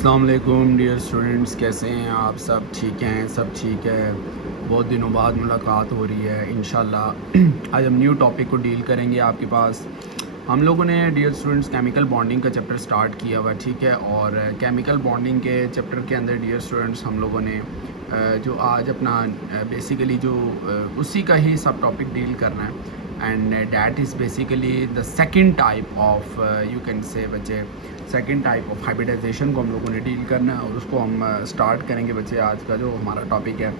अस्सलाम वालेकुम dear students, कैसे हैं आप? सब ठीक हैं? सब ठीक है। बहुत दिनों बाद मुलाकात हो रही है इंशाल्लाह। आज हम न्यू टॉपिक को डील करेंगे आपके पास। हम लोगों ने डियर स्टूडेंट्स केमिकल बॉन्डिंग का चैप्टर स्टार्ट किया हुआ, ठीक है। और केमिकल बॉन्डिंग के चैप्टर के अंदर डियर स्टूडेंट्स हम लोगों ने जो आज अपना बेसिकली जो उसी का ही सब टॉपिक डील करना है। And that is basically the second type of you can से बच्चे सेकंड टाइप ऑफ हाइब्रिडाइजेशन को हम लोगों ने डील करना है और उसको हम स्टार्ट करेंगे बच्चे। आज का जो हमारा टॉपिक है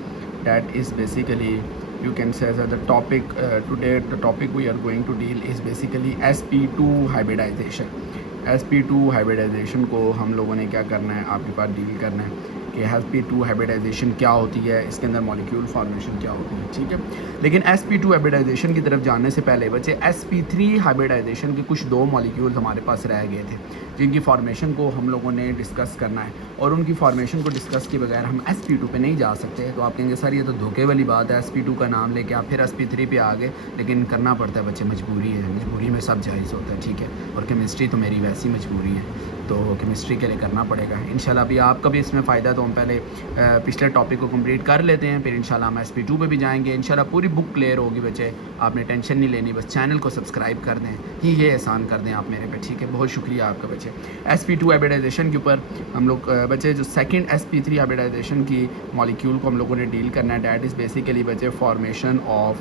that is basically you can say that the topic today the topic we are going to deal is basically sp2 hybridization। sp2 hybridization को हम लोगों ने क्या करना है, आपके पास डील करना है कि sp2 हाइब्रिडाइजेशन क्या होती है, इसके अंदर मॉलिक्यूल फॉर्मेशन क्या होती है, ठीक है। लेकिन sp2 हाइब्रिडाइजेशन की तरफ जाने से पहले बच्चे sp3 हाइब्रिडाइजेशन के कुछ दो मॉलिक्यूल्स हमारे पास रह गए थे जिनकी फॉर्मेशन को हम लोगों ने डिस्कस करना है। और उनकी फॉर्मेशन को डिस्कस के बगैर हम sp2 पे नहीं जा सकते। तो आप कहेंगे सर ये तो धोखे वाली बात है, sp2 का नाम लेके आप फिर sp3 पे आ गए। लेकिन करना पड़ता है बच्चे, मजबूरी है, मजबूरी में सब जायज़ होता है, ठीक है। और केमिस्ट्री तो मेरी वैसी मजबूरी है, तो केमिस्ट्री के लिए करना पड़ेगा इंशाल्लाह। अभी आपका भी इसमें फ़ायदा, तो हम पहले पिछले टॉपिक को कंप्लीट कर लेते हैं, फिर इंशाल्लाह हम sp2 पे भी जाएंगे। इंशाल्लाह पूरी बुक क्लियर होगी बच्चे, आपने टेंशन नहीं लेनी, बस चैनल को सब्सक्राइब कर दें ही, ये एहसान कर दें आप मेरे पे, ठीक है। बहुत शुक्रिया आपका बच्चे। sp2 हाइब्रिडाइजेशन के ऊपर हम लोग बच्चे जो सेकंड sp3 हाइब्रिडाइजेशन की मॉलिक्यूल को हम लोगों ने डील करना है। डैट इज़ बेसिकली बच्चे formation of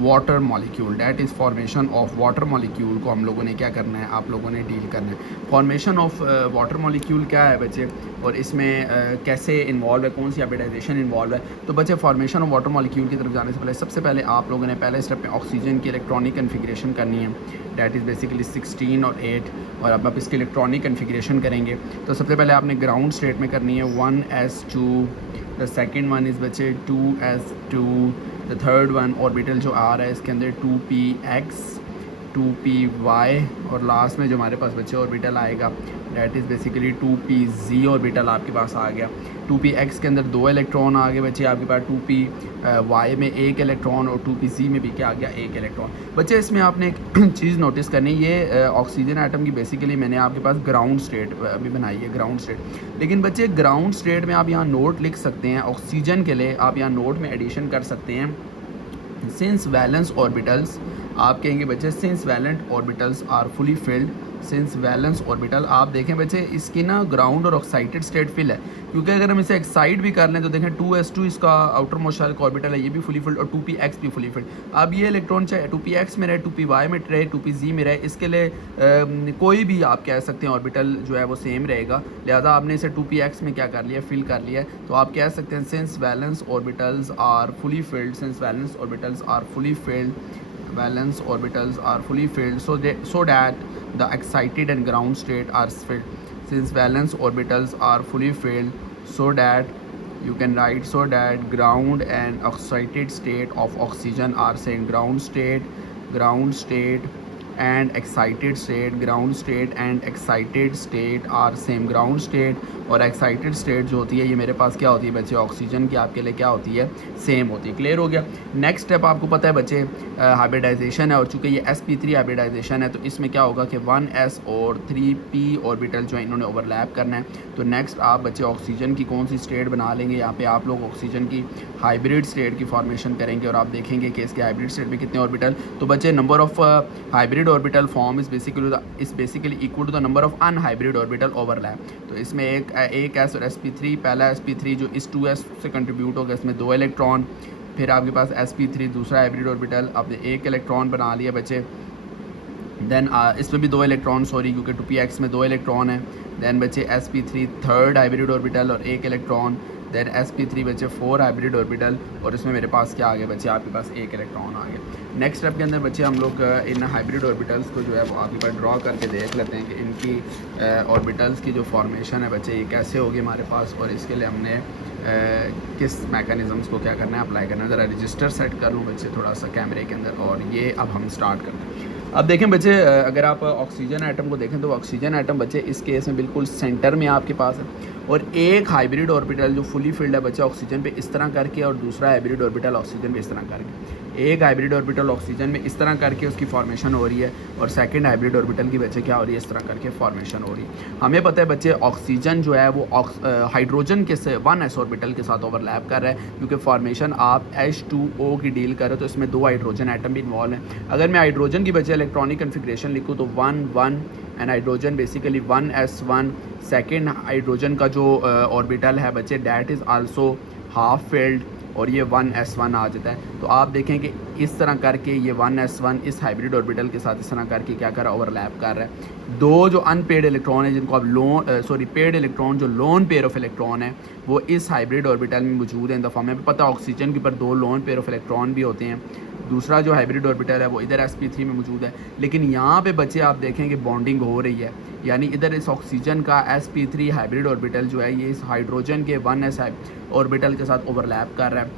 water molecule. That is formation of water molecule को हम लोगों ने क्या करना है, आप लोगों ने डील करना है। फॉर्मेशन ऑफ वाटर मॉलिक्यूल क्या है बच्चे, और इसमें कैसे इन्वॉल्व है, कौन सी हाइब्रिडाइजेशन इन्वॉल्व है। तो बच्चे फॉर्मेशन ऑफ वाटर मॉलिक्यूल की तरफ जाने से पहले सबसे पहले आप लोगों ने पहले स्टेप में ऑक्सीजन की इलेक्ट्रॉनिक कन्फिग्रेशन करनी है। डैट इज़ बेसिकली 16 और 8, और अब आप इसकी इलेक्ट्रॉनिक कन्फिग्रेशन करेंगे तो सबसे पहले आपने ग्राउंड स्टेट में करनी है 1s2, the second one is बच्चे 2s2, the third one orbital जो आ रहा है इसके अंदर 2px 2py, और लास्ट में जो हमारे पास बच्चे ऑर्बिटल आएगा that is basically 2pz orbital आपके पास आ गया। 2px के अंदर 2 इलेक्ट्रॉन आ गए बच्चे आपके पास, 2py में 1 इलेक्ट्रॉन, और 2pz में भी क्या आ गया, 1 इलेक्ट्रॉन। बच्चे इसमें आपने एक चीज़ नोटिस करनी है, ये ऑक्सीजन एटम की बेसिकली मैंने आपके पास ग्राउंड स्टेट अभी बनाई है, ग्राउंड स्टेट। लेकिन बच्चे ग्राउंड स्टेट में आप यहाँ नोट लिख सकते हैं, ऑक्सीजन के लिए आप यहाँ नोट में एडिशन कर सकते हैं, सिंस वैलेंस ऑर्बिटल्स। आप कहेंगे बच्चे since valent orbitals are fully filled, since valence orbital. आप देखें बच्चे इसकी ना ग्राउंड और ऑक्साइटेड स्टेट फिल है, क्योंकि अगर हम इसे एक्साइड भी कर लें तो देखें 2s2 इसका आउटर मोस्ट शेल का ऑर्बिटल है, ये भी फुली फिल्ड, और 2px भी फुली फिल्ड। अब ये इलेक्ट्रॉन चाहे 2px में रहे, 2py में रहे, 2pz में रहे, इसके लिए कोई भी आप कह सकते हैं ऑर्बिटल जो है वो सेम रहेगा। लिहाजा आपने इसे 2px में क्या कर लिया, फिल कर लिया है। तो आप कह सकते हैं since valence orbitals are fully filled, since valence orbitals are fully filled, valence orbitals are fully filled so that the excited and ground state are filled. Since valence orbitals are fully filled, so that you can write so that ground and excited state of oxygen are same, ground state and excited state, ground state and excited state are same। ground state और excited state जो होती है ये मेरे पास क्या होती है बच्चे, ऑक्सीजन की आपके लिए क्या होती है, सेम होती है। क्लियर हो गया। नेक्स्ट स्टेप आपको पता है बच्चे हाइब्रिडाइजेशन है, और चूँकि ये sp3 हाइब्रिडाइजेशन है तो इसमें क्या होगा कि 1s और 3p ऑर्बिटल जो है इन्होंने ओवरलैप करना है। तो नेक्स्ट आप बच्चे ऑक्सीजन की कौन सी स्टेट बना लेंगे, यहाँ पे आप लोग ऑक्सीजन की हाइब्रिड स्टेट की फॉर्मेशन करेंगे, और आप देखेंगे कि इसके हाइब्रिड स्टेट में कितने ऑर्बिटल। तो बच्चे number of hybrid orbital form is basically equal to the number of unhybrid orbital overlap. तो इसमें एक s और sp3, पहला sp3 जो इस 2s से कंट्रीब्यूट होगा, इसमें 2 इलेक्ट्रॉन, फिर आपके पास sp3 दूसरा हाइब्रिड ऑर्बिटल, आपने 1 इलेक्ट्रॉन बना लिया बच्चे। देन इसमें भी 2 इलेक्ट्रॉन, सॉरी क्योंकि 2px में 2 इलेक्ट्रॉन है। देन बच्चे sp3 थर्ड हाइब्रिड ऑर्बिटल और 1 इलेक्ट्रॉन, देन sp3 बच्चे 4 हाइब्रिड ऑर्बिटल, और इसमें मेरे पास क्या आ गया बच्चे, आपके पास 1 इलेक्ट्रॉन आ गया। नेक्स्ट स्टेप के अंदर बच्चे हम लोग इन हाइब्रिड ऑर्बिटल्स को जो है वो आपके पास ड्रॉ करके देख लेते हैं कि इनकी ऑर्बिटल्स की जो फॉर्मेशन है बच्चे ये कैसे होगी हमारे पास, और इसके लिए हमने किस मैकेनिज़म्स को क्या करना है, अप्लाई करना है। ज़रा रजिस्टर सेट कर लूँ बच्चे थोड़ा सा कैमरे के अंदर, और ये अब हम स्टार्ट करते हैं। अब देखें बच्चे, अगर आप ऑक्सीजन एटम को देखें तो ऑक्सीजन एटम बच्चे इस केस में बिल्कुल सेंटर में आपके पास है, और एक हाइब्रिड ऑर्बिटल जो फुली फिल्ड है बच्चे ऑक्सीजन पे इस तरह करके, और दूसरा हाइब्रिड ऑर्बिटल ऑक्सीजन पे इस तरह करके। एक हाइब्रिड ऑर्बिटल ऑक्सीजन में इस तरह करके उसकी फॉर्मेशन हो रही है और सेकंड हाइब्रिड ऑर्बिटल की बच्चे क्या हो रही है, इस तरह करके फॉर्मेशन हो रही है। हमें पता है बच्चे ऑक्सीजन जो है वो हाइड्रोजन के 1s ऑर्बिटल के साथ ओवरलैप कर रहा है, क्योंकि फॉर्मेशन आप H2O की डील कर रहे हो तो इसमें 2 हाइड्रोजन एटम भी इन्वॉल्व हैं। अगर मैं हाइड्रोजन की बच्चे इलेक्ट्रॉनिक कन्फिग्रेशन लिखूँ तो 1 1 and hydrogen basically 1s1। Second hydrogen का जो ऑर्बिटल है बच्चे that is also half filled और ये 1s1 आ जाता है। तो आप देखें कि इस तरह करके ये 1s1 इस हाइब्रिड ऑर्बिटल के साथ इस तरह करके क्या कर रहा है, ओवरलैप कर रहा है। दो जो अनपेड इलेक्ट्रॉन है जिनको आप पेड इलेक्ट्रॉन जो लोन पेयर ऑफ इलेक्ट्रॉन है वो इस हाइब्रिड ऑर्बिटल में मौजूद है। इन दफ़ा हमें पता है ऑक्सीजन के ऊपर 2 लोन पेयर ऑफ इलेक्ट्रॉन भी होते हैं। दूसरा जो हाइब्रिड ऑर्बिटल है वो इधर sp3 में मौजूद है, लेकिन यहाँ पे बच्चे आप देखें कि बॉन्डिंग हो रही है, यानी इधर इस ऑक्सीजन का sp3 हाइब्रिड ऑर्बिटल जो है ये इस हाइड्रोजन के 1s ऑर्बिटल के साथ ओवरलैप कर रहा है,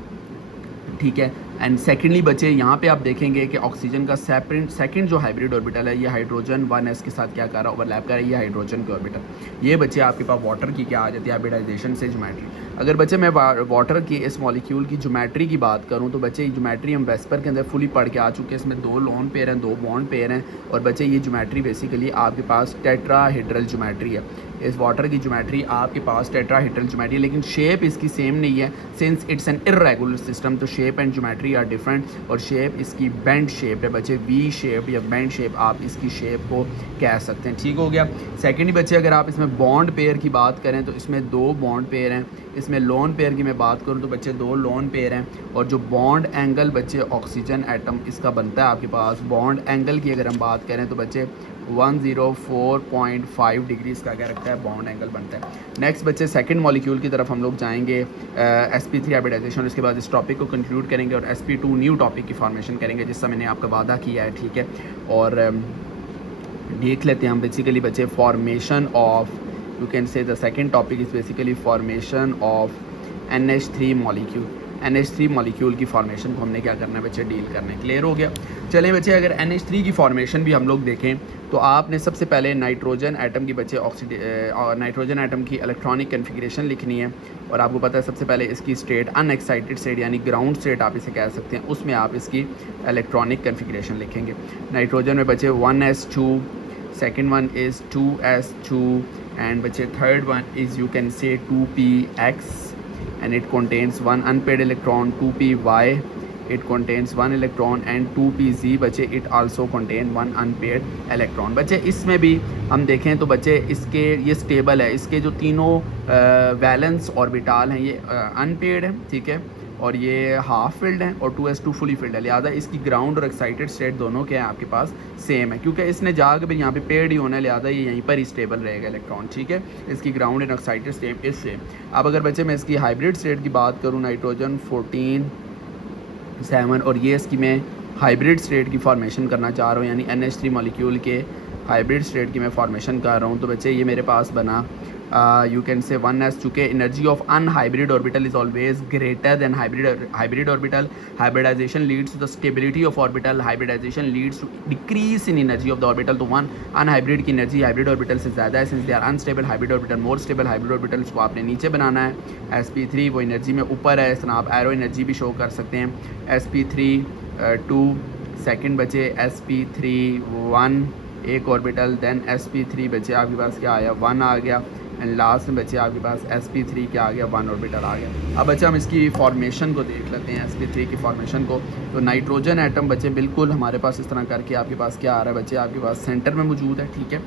ठीक है। एंड सेकेंडली बच्चे यहाँ पे आप देखेंगे कि ऑक्सीजन का सेकंड जो हाइब्रिड ऑर्बिटल है ये हाइड्रोजन 1s के साथ क्या कर रहा है, ओवरलैप कर रहा है, ये हाइड्रोजन के ऑर्बिटल। ये बच्चे आपके पास वाटर की क्या आ जाती है, हाइब्रिडाइजेशन से ज्योमेट्री। अगर बच्चे मैं वाटर की इस मॉलिक्यूल की ज्योमेट्री की बात करूँ तो बच्चे ज्योमेट्री हम वेस्पर के अंदर फुली पढ़ के आ चुके हैं। इसमें 2 लोन पेयर हैं, 2 बॉन्ड पेयर हैं और बच्चे ये ज्योमेट्री बेसिकली आपके पास टेट्राहेड्रल ज्योमेट्री है। इस वाटर की ज्योमेट्री आपके पास टेट्राहेड्रल ज्योमेट्री, लेकिन शेप इसकी सेम नहीं है since it's an irregular system. तो shape and geometry are different और शेप इसकी बेंड शेप है बच्चे, वी शेप या बेंड शेप आप इसकी शेप को कह सकते हैं, ठीक हो गया। सेकेंडली बच्चे अगर आप इसमें बॉन्ड पेयर की बात करें तो इसमें 2 बॉन्ड पेयर हैं। इसमें लोन पेयर की मैं बात करूं तो बच्चे 2 लोन पेयर हैं और जो बॉन्ड एंगल बच्चे ऑक्सीजन एटम इसका बनता है आपके पास, बॉन्ड एंगल की अगर हम बात करें तो बच्चे 104.5 डिग्री इसका क्या रखता है, बॉन्ड एंगल बनता है। नेक्स्ट बच्चे सेकंड मॉलिक्यूल की तरफ हम लोग जाएंगे, sp3 हाइब्रिडाइजेशन। उसके बाद इस टॉपिक को कंक्लूड करेंगे और sp2 न्यू टॉपिक की फॉर्मेशन करेंगे जिससे मैंने आपका वादा किया है, ठीक है। और देख लेते हैं हम बेसिकली बच्चे फॉर्मेशन ऑफ, यू कैन से the second topic is basically formation of NH3 molecule. NH3 molecule की फॉर्मेशन को हमने क्या करना है बच्चे, डील करना है। क्लियर हो गया। चलें बच्चे अगर NH3 की फॉर्मेशन भी हम लोग देखें तो आपने सबसे पहले नाइट्रोजन एटम की बच्चे नाइट्रोजन एटम की इलेक्ट्रॉनिक कन्फिग्रेशन लिखनी है और आपको पता है सबसे पहले इसकी स्टेट अनएक्साइटेड स्टेट यानी ग्राउंड स्टेट आप इसे कह सकते हैं, उसमें आप इसकी इलेक्ट्रॉनिक कन्फिग्रेशन लिखेंगे। नाइट्रोजन में बच्चे 1s2, second one is 2s2 and बच्चे third one is you can say 2px and it contains 1 unpaired electron, 2py it contains 1 electron and 2pz बच्चे it also contain 1 unpaired electron। बच्चे इसमें भी हम देखें तो बच्चे इसके ये स्टेबल है, इसके जो तीनों वैलेंस ऑर्बिटाल हैं ये अनपेयर्ड है, ठीक है, और ये हाफ फील्ड है और 2s2 फुली फील्ड है। लिहाजा इसकी ग्राउंड और एक्साइटेड स्टेट दोनों के हैं आपके पास सेम है, क्योंकि इसने जाकर भी यहाँ पे पेड ही होना है, लिहाजा ये यहीं पर ही स्टेबल रहेगा इलेक्ट्रॉन, ठीक है। इसकी ground and excited state is same. अब अगर बच्चे मैं इसकी हाइब्रिड स्टेट की बात करूँ, नाइट्रोजन 14 7 और ये इसकी मैं हाइब्रिड स्टेट की फॉर्मेशन करना चाह रहा हूँ, यानी NH3 मॉलिक्यूल के हाइब्रिड स्टेट की मैं फॉर्मेशन कर रहा हूँ। तो बच्चे ये मेरे पास बना यू कैन से 1s, चूँकि energy of unhybrid orbital is always greater than hybrid orbital. Hybridization leads to the stability of orbital, hybridization leads to decrease in energy of the orbital. तो वन अनहाइब्रिड की energy hybrid orbital से ज़्यादा है since they are unstable, hybrid orbital more stable. Hybrid orbitals को आपने नीचे बनाना है, sp3 वो एनर्जी में ऊपर है, इस तरह आप एरो एनर्जी भी शो कर सकते हैं। sp3 2 सेकेंड बचे sp3 1 एक ऑर्बिटल, देन sp3 बचे आपके पास क्या आया 1 आ गया एंड लास्ट में बचे आपके पास sp3 क्या आ गया 1 ऑर्बिटल आ गया। अब बच्चे हम इसकी फॉर्मेशन को देख लेते हैं, sp3 की फॉर्मेशन को। तो नाइट्रोजन एटम बच्चे बिल्कुल हमारे पास इस तरह करके आपके पास क्या आ रहा है बच्चे, आपके पास सेंटर में मौजूद है, ठीक है।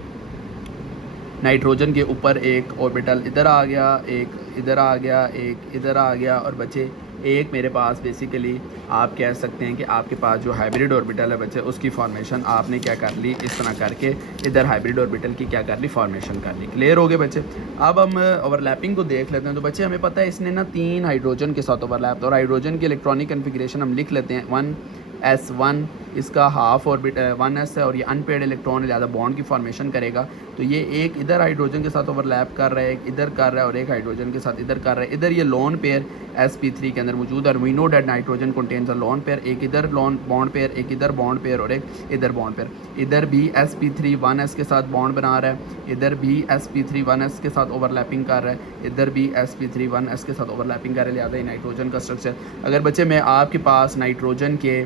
नाइट्रोजन के ऊपर एक ऑर्बिटल इधर आ गया, एक इधर आ गया, एक इधर आ गया और बच्चे एक मेरे पास बेसिकली आप कह सकते हैं कि आपके पास जो हाइब्रिड ऑर्बिटल है बच्चे उसकी फॉर्मेशन आपने क्या कर ली, इस तरह करके इधर हाइब्रिड ऑर्बिटल की क्या कर ली, फॉर्मेशन कर ली। क्लियर हो गए बच्चे। अब हम ओवरलैपिंग को देख लेते हैं। तो बच्चे हमें पता है इसने ना 3 हाइड्रोजन के साथ ओवरलैप, और हाइड्रोजन की इलेक्ट्रॉनिक कन्फिग्रेशन हम लिख लेते हैं 1s1 इसका हाफ ऑर्बिट 1s है और ये अनपेड इलेक्ट्रॉन है, ज़्यादा बॉन्ड की फॉर्मेशन करेगा। तो ये एक इधर हाइड्रोजन के साथ ओवरलैप कर रहा है, एक इधर कर रहा है और एक हाइड्रोजन के साथ इधर कर रहा है। इधर ये लोन पेयर sp3 के अंदर मौजूद है और we know that nitrogen contains a lone pair, एक इधर लोन बॉन्ड पेयर, एक इधर बॉन्ड पेयर और एक इधर बॉन्ड पेयर। इधर भी sp3 1s के साथ बॉन्ड बना रहा है, इधर भी sp3 1s के साथ ओवरलैपिंग कर रहा है, इधर भी sp3 1s के साथ ओवरलैपिंग कर रहा है, लिहाजा नाइट्रोजन का स्ट्रक्चर। अगर बच्चे मैं आपके पास नाइट्रोजन के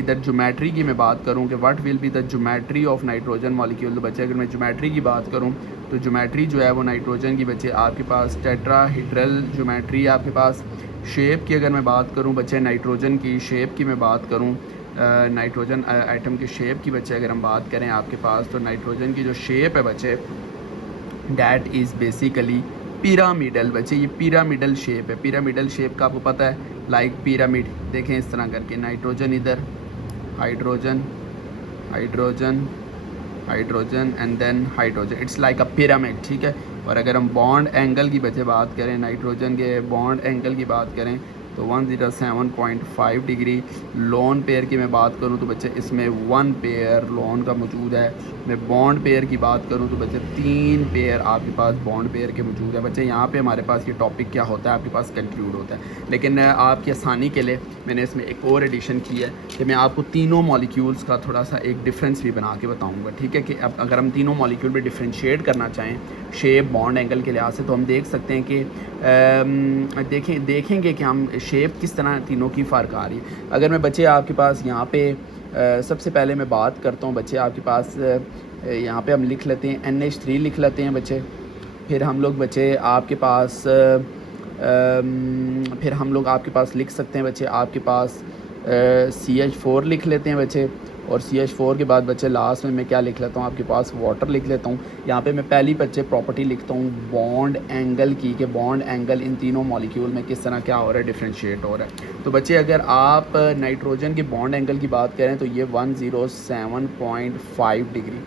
इधर ज्योमेट्री की मैं बात करूं कि what will be the geometry of nitrogen molecule, तो बच्चे अगर मैं ज्योमेट्री की बात करूं तो ज्योमेट्री जो है वो नाइट्रोजन की बच्चे आपके पास टेट्राहेड्रल ज्योमेट्री आपके पास। शेप की अगर मैं बात करूं बच्चे नाइट्रोजन की शेप की मैं बात करूं, नाइट्रोजन आइटम के शेप की बच्चे अगर हम बात करें आपके पास, तो नाइट्रोजन की जो शेप है बच्चे डैट इज़ बेसिकली पिरामिडल। बच्चे ये पिरामिडल शेप है। पिरामिडल शेप का आपको पता है, लाइक पिरामिड देखें इस तरह करके, नाइट्रोजन इधर, hydrogen hydrogen hydrogen and then hydrogen, it's like a pyramid, ठीक है। और अगर हम बॉन्ड एंगल की बच्चे बात करें, नाइट्रोजन के बॉन्ड एंगल की बात करें तो 107.5 डिग्री। लोन पेयर की मैं बात करूं तो बच्चे इसमें 1 पेयर लोन का मौजूद है। मैं बॉन्ड पेयर की बात करूं तो बच्चे 3 पेयर आपके पास बॉन्ड पेयर के मौजूद है। बच्चे यहाँ पे हमारे पास ये टॉपिक क्या होता है आपके पास कंक्लूड होता है। लेकिन आपकी आसानी के लिए मैंने इसमें एक और एडिशन की है कि मैं आपको तीनों मॉलिक्यूल्स का थोड़ा सा एक डिफरेंस भी बना के बताऊँगा, ठीक है। कि अब अगर हम तीनों मॉलिक्यूल में डिफ्रेंशिएट करना चाहें शेप बॉन्ड एंगल के लिहाज से, तो हम देख सकते हैं कि देखेंगे कि हम शेप किस तरह तीनों की फ़र्क आ रही है। अगर मैं बच्चे आपके पास यहाँ पे सबसे पहले मैं बात करता हूँ बच्चे आपके पास यहाँ पे हम लिख लेते हैं NH3 लिख लेते हैं बच्चे। फिर हम लोग बच्चे आपके पास फिर हम लोग आपके पास लिख सकते हैं बच्चे आपके पास CH4 लिख लेते हैं बच्चे। और CH4 के बाद बच्चे लास्ट में मैं क्या लिख लेता हूँ आपके पास वाटर लिख लेता हूँ। यहाँ पे मैं पहली बच्चे प्रॉपर्टी लिखता हूँ बॉन्ड एंगल की, कि बॉन्ड एंगल इन तीनों मॉलिक्यूल में किस तरह क्या हो रहा है, डिफ्रेंशिएट हो रहा है। तो बच्चे अगर आप नाइट्रोजन के बॉन्ड एंगल की बात करें तो ये 107.5 डिग्री,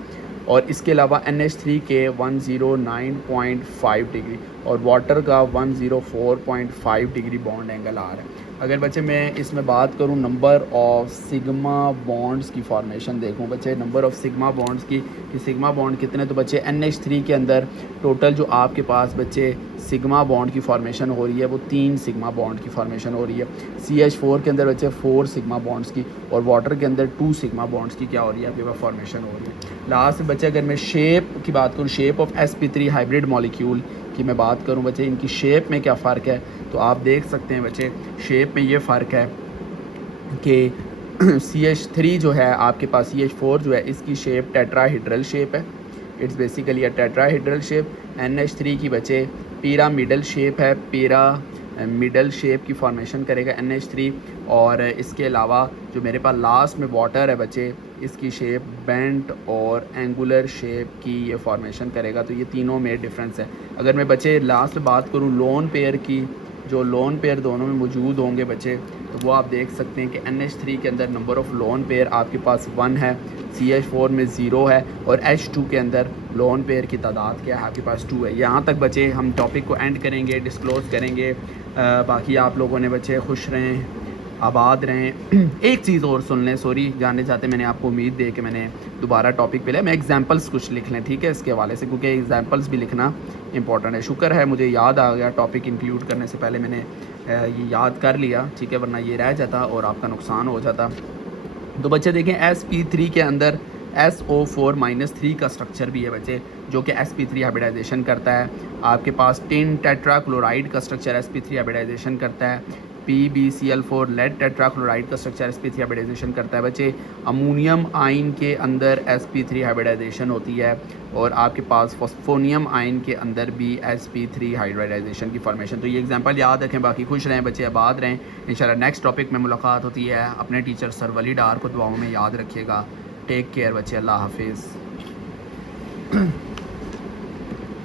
और इसके अलावा NH3 के 109.5 डिग्री और वाटर का 104.5 डिग्री बॉन्ड एंगल आ रहा है। अगर बच्चे मैं इसमें बात करूं नंबर ऑफ़ सिग्मा बॉन्ड्स की फॉर्मेशन देखूं बच्चे, नंबर ऑफ़ सिग्मा बॉन्ड्स की कि सिग्मा बॉन्ड कितने, तो बच्चे NH3 के अंदर टोटल जो आपके पास बच्चे सिग्मा बॉन्ड की फॉर्मेशन हो रही है वो 3 सिग्मा बॉन्ड की फॉर्मेशन हो रही है। CH4 के अंदर बच्चे 4 सिग्मा बॉन्ड्स की, और वाटर के अंदर 2 सिग्मा बॉन्ड्स की क्या हो रही है आपके पास फॉर्मेशन हो रही है। लास्ट बच्चे अगर मैं शेप की बात करूँ, shape of sp3 hybrid molecule की मैं बात करूं बच्चे, इनकी शेप में क्या फ़र्क है, तो आप देख सकते हैं बच्चे शेप में ये फ़र्क है कि CH3 जो है आपके पास, CH4 जो है इसकी शेप टेट्राहेड्रल शेप है, it's basically a tetrahedral shape. NH3 की बच्चे पिरामिडल शेप है, मिडल शेप की फॉर्मेशन करेगा NH3। और इसके अलावा जो मेरे पास लास्ट में वाटर है बच्चे, इसकी शेप बेंट और एंगुलर शेप की ये फॉर्मेशन करेगा। तो ये तीनों में डिफरेंस है। अगर मैं बच्चे लास्ट में बात करूँ लोन पेयर की, जो लोन पेयर दोनों में मौजूद होंगे बच्चे, तो वो आप देख सकते हैं कि NH3 के अंदर नंबर ऑफ़ लोन पेयर आपके पास 1 है, CH4 में 0 है, और H2 के अंदर लोन पेयर की तादाद क्या है आपके पास 2 है। यहाँ तक बच्चे हम टॉपिक को एंड करेंगे, डिस्क्लोज़ करेंगे। बाकी आप लोगों ने बच्चे खुश रहें, आबाद रहें। एक चीज़ और सुन लें, सॉरी जानने चाहते, मैंने आपको उम्मीद दे कि मैंने दोबारा टॉपिक पे लिया, मैं एग्जांपल्स कुछ लिख लें, ठीक है, इसके हवाले से, क्योंकि एग्जांपल्स भी लिखना इंपॉर्टेंट है। शुक्र है मुझे याद आ गया, टॉपिक इंक्लूड करने से पहले मैंने ये याद कर लिया, ठीक है, वरना ये रह जाता और आपका नुकसान हो जाता। तो बच्चे देखें sp3 के अंदर SO4-3 का स्ट्रक्चर भी है बच्चे, जो कि sp3 हाइब्रिडाइजेशन करता है। आपके पास टिन टेट्राक्लोराइड का स्ट्रक्चर sp3 हाइब्रिडाइजेशन करता है। PbCl4 लेड टेट्राक्लोराइड का स्ट्रक्चर sp3 हाइब्रिडाइजेशन करता है बच्चे। अमोनियम आयन के अंदर sp3 हाइब्रिडाइजेशन होती है, और आपके पास फॉस्फोनियम आयन के अंदर भी sp3 हाइब्रिडाइजेशन की फॉर्मेशन। तो ये एग्जांपल याद रखें। बाकी खुश रहें बच्चे, आबाद रहें। इंशाल्लाह नेक्स्ट टॉपिक में मुलाकात होती है। अपने टीचर सर वली डार को दुआओं में याद रखिएगा। टेक केयर बच्चे, अल्लाह हाफिज़।